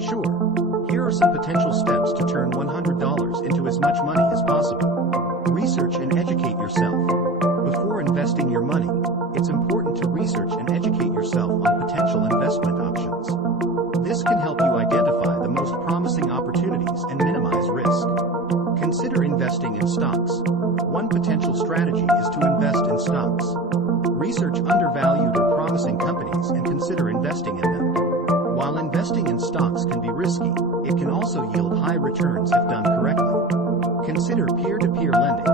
Sure. Here are some potential steps to turn $100 into as much money as possible. Research and educate yourself. Before investing your money, it's important to research and educate yourself on potential investment options. This can help you identify the most promising opportunities and minimize risk. Consider investing in stocks. One potential strategy is to invest in stocks. Research undervalued or promising companies and consider investing in them. While investing in stocks can be risky, it can also yield high returns if done correctly. Consider peer-to-peer lending.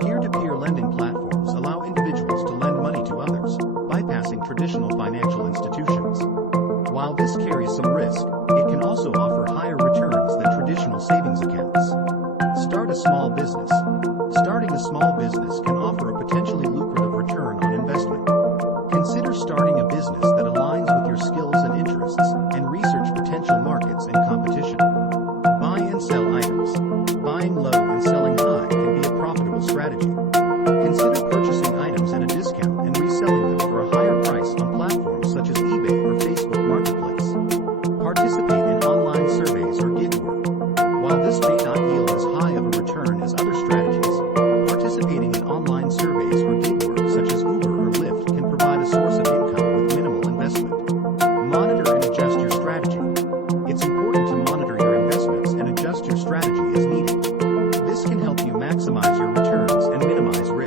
Peer-to-peer lending platforms allow individuals to lend money to others, bypassing traditional financial institutions. While this carries some risk, it can also offer higher returns than traditional savings accounts. Start a small business. Starting a small business can offer a potentially lucrative return on investment. Consider starting a business that aligns with your skills and interests, and research potential markets and competition. Buy and sell items. Buying low and selling high can be a profitable strategy. Consider purchasing items at a discount and reselling them for a higher price on platforms such as eBay or Facebook Marketplace. Participate in online surveys or gig work. While this may not yield as high of a return as other strategies, participating in online surveys or gig work such as Uber or Lyft can provide a source of income with minimal investment. Monitor and adjust your strategy. It's important to monitor your investments and adjust your strategy as needed. This can help you maximize your returns and minimize risk.